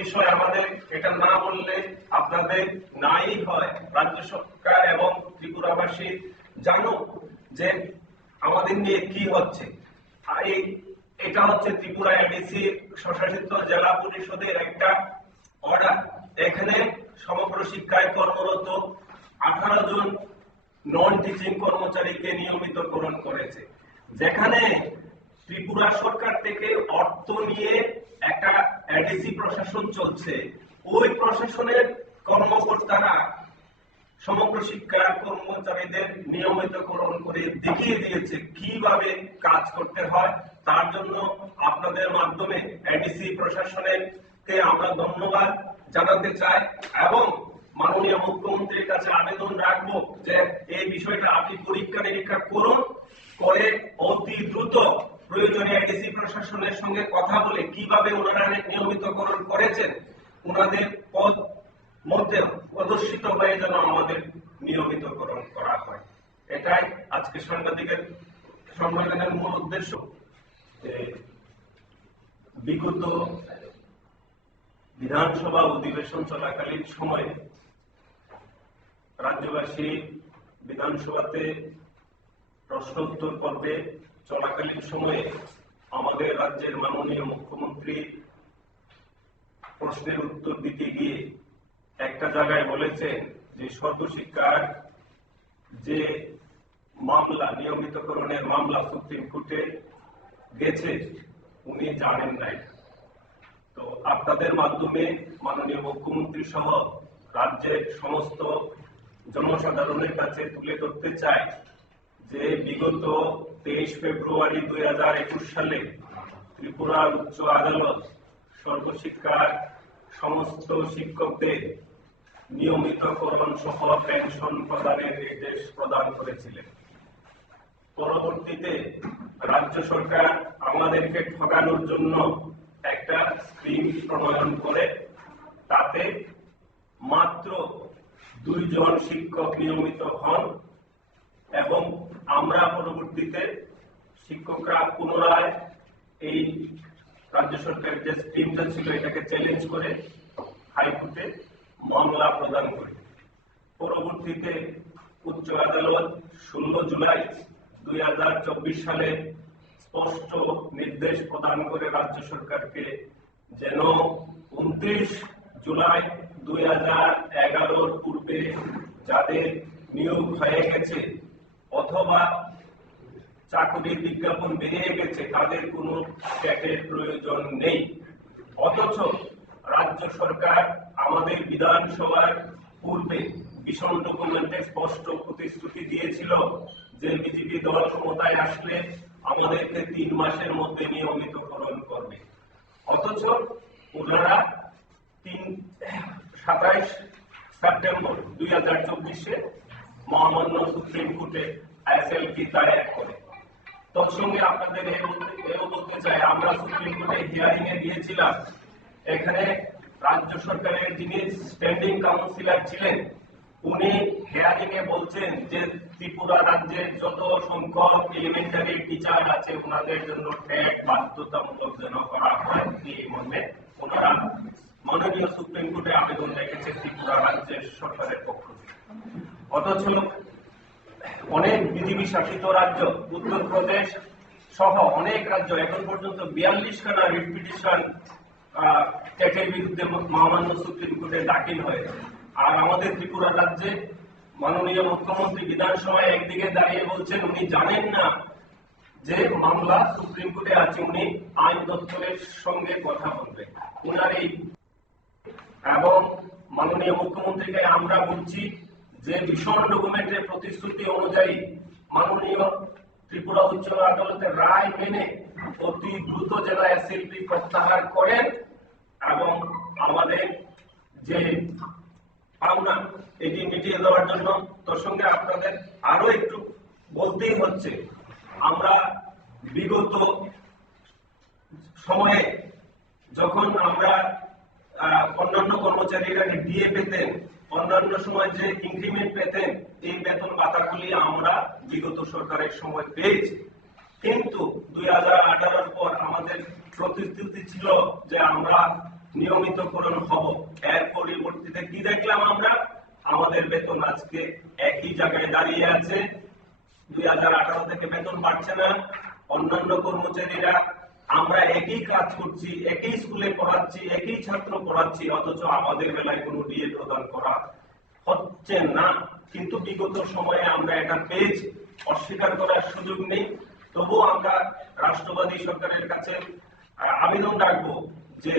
বিষয় আমাদের এটা না বললে আপনাদের নাই হয়। রাজ্য সরকার এবং ত্রিপুরাবাসী জানুক যে আমাদের নিয়ে কি হচ্ছে। এটা হচ্ছে ত্রিপুরা এডিসি স্বশাসিত জেলা পরিষদের একটা অর্ডার। এখানে সমগ্র শিক্ষায় কর্মরত 18 জন নন টিচিং কর্মচারীকে নিয়মিতকরণ করেছে, যেখানে ত্রিপুরা সরকার থেকে অর্থ নিয়ে একটা এডিসি প্রশাসন চলছে। ওই প্রশাসনের কর্মকর্তারা সমগ্র শিক্ষার কর্মচারীদের নিয়মিতকরণ করে দেখিয়ে দিয়েছে কিভাবে কাজ করতে হয়। তার জন্য আপনাদের মাধ্যমে এডিসি প্রশাসনের কে আমরা ধন্যবাদ জানাতে চাই এবং মাননীয় মুখ্যমন্ত্রীর কাছে আবেদন রাখবো যে এই বিষয়টা আপনি পরীক্ষা নিরীক্ষা করুন, করে অতি দ্রুত প্রয়োজনীয় এডিসি প্রশাসনের সঙ্গে কথা বলে কিভাবে ওনারা নিয়মিতকরণ করেছেন ওনাদের পদ মধ্যে প্রদর্শিত হয়ে যেন আমাদের নিয়মিতকরণ করা হয়। এটাই আজকে সাংবাদিকের সম্মেলনের মূল উদ্দেশ্য। বিগত বিধানসভা অধিবেশন চলাকালীন সময়ে রাজ্যবাসী বিধানসভাতে প্রশ্নোত্তর পর্বে চলাকালীন সময়ে আমাদের রাজ্যের মাননীয় মুখ্যমন্ত্রী প্রশ্নের উত্তর দিতে গিয়ে একটা জায়গায় বলেছেন যে সর্বশিক্ষার যে মামলা, নিয়মিতকরণের মামলা সুপ্রিম কোর্টে গেছে উনি জানেন নাই। তো আপনাদের মাধ্যমে মাননীয় মুখ্যমন্ত্রী সহ রাজ্যের সমস্ত জনসাধারণের কাছে তুলে ধরতে চাই যে বিগত 23 ফেব্রুয়ারি 2021 সালে ত্রিপুরা উচ্চ আদালত সর্বশিক্ষার সমস্ত শিক্ষকদের নিয়মিতকরণ সহ পেনশন প্রদানের নির্দেশ প্রদান করেছিলেন। পরবর্তীতে রাজ্য সরকার আমাদেরকে ঠকানোর জন্য একটা স্কিম প্রণয়ন করে তাতে মাত্র 2 জন শিক্ষক নিয়মিত হন এবং আমরা পরবর্তীতে শিক্ষকরা পুনরায় এই রাজ্য সরকারের যে স্কিমটা ছিল এটাকে চ্যালেঞ্জ করে হাইকোর্টে মামলা প্রদান করি। পরবর্তীতে উচ্চ আদালত 16 জুলাই 2024 সালে স্পষ্ট নির্দেশ প্রদান করে রাজ্য সরকারকে যেন 29 জুলাই 2011 পূর্বে যাদের নিয়োগ হয়ে গেছে অথবা চাকরির বিজ্ঞাপন বেরিয়ে গেছে তাদের কোনো ট্যাগের প্রয়োজন নেই। অথচ রাজ্য সরকার আমাদের বিধানসভার পূর্বে ভীষণ ডকুমেন্টে স্পষ্ট প্রতিশ্রুতি দিয়েছিল যে বিজেপি দল ক্ষমতায় আসলে আমাদেরকে 3 মাসের মধ্যে নিয়মিতকরণ করবে। অথচ ওনারা 27 সেপ্টেম্বর 2024 মহামান্য সুপ্রিম কোর্টে আইএসএলপি দায়ের করে। তৎসঙ্গে আপনাদের এও বলতে চাই আমরা সুপ্রিম কোর্টে হিয়ারিং এ দিয়েছিলাম। এখানে রাজ্য সরকারের যিনি স্ট্যান্ডিং কাউন্সিলর ছিলেন উনি হিয়ারিং এ বলছেন যে ত্রিপুরা রাজ্যের যত সংখ্যক এলিমেন্টারি টিচার আছে ওনাদের জন্য ট্যাগ বাধ্যতামূলক যেন করা হয়। এই মর্মে ওনারা মাননীয় সুপ্রিম কোর্টে আবেদন রেখেছে ত্রিপুরা রাজ্যের সরকারের পক্ষ থেকে। অথচ অনেক বিজেপি শাসিত রাজ্য উত্তরপ্রদেশ সহ অনেক রাজ্য এখন পর্যন্ত 42 খানা রিট পিটিশন ট্যাগের বিরুদ্ধে মহামান্য সুপ্রিম কোর্টে দাখিল হয়েছে। আর আমাদের ত্রিপুরা রাজ্যে মাননীয় মুখ্যমন্ত্রী বিধানসভায় একদিকে দাঁড়িয়ে বলছেন উনি জানেন না যে মামলা সুপ্রিম কোর্টে আছে, উনি আইন দপ্তরের সঙ্গে কথা বলবেন উনার এই। এবং মাননীয় মুখ্যমন্ত্রীকে আমরা বলছি যে ভীষণ ডকুমেন্টের প্রতিশ্রুতি অনুযায়ী মাননীয় ত্রিপুরা উচ্চ আদালতের রায় মেনে অতি দ্রুত জেলা এসএলপি প্রত্যাহার করেন এবং আমাদের যে পাওনা এটি মিটিয়ে দেওয়ার জন্য। তোর সঙ্গে আপনাদের আরো একটু বলতেই হচ্ছে আমরা বিগত সময়ে যখন আমরা অন্যান্য কর্মচারীরা ডিএ পেতেন, অন্যান্য সময় যে ইনক্রিমেন্ট পেতেন, এই বেতন ভাতাগুলি আমরা বিগত সরকারের সময় পেয়েছি। কিন্তু 2018 পর আমাদের প্রতিশ্রুতি ছিল যে আমরা নিয়মিত পৃথকীকরণ হব, এর পরিবর্তিতে কি দেখলাম আমরা? আমাদের বেতন আজকে একই জায়গায় দাঁড়িয়ে আছে, 2018 থেকে বেতন বাড়ছে না। অন্যান্য কর্মচারীরা আমরা একই কাজ করছি, একই স্কুলে পড়াচ্ছি, একই ছাত্র পড়াচ্ছি, অথচ আমাদের বেলায় কোনো ডিএ প্রদান করা হচ্ছে না। কিন্তু বিগত সময়ে আমরা এটা পেয়েছি, অস্বীকার করার সুযোগ নেই। তবুও আমরা রাষ্ট্রবাদী সরকারের কাছে আবেদন রাখবো যে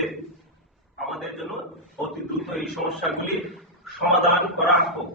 আমাদের জন্য অতি দ্রুত এই সমস্যাগুলি সমাধান করা হোক।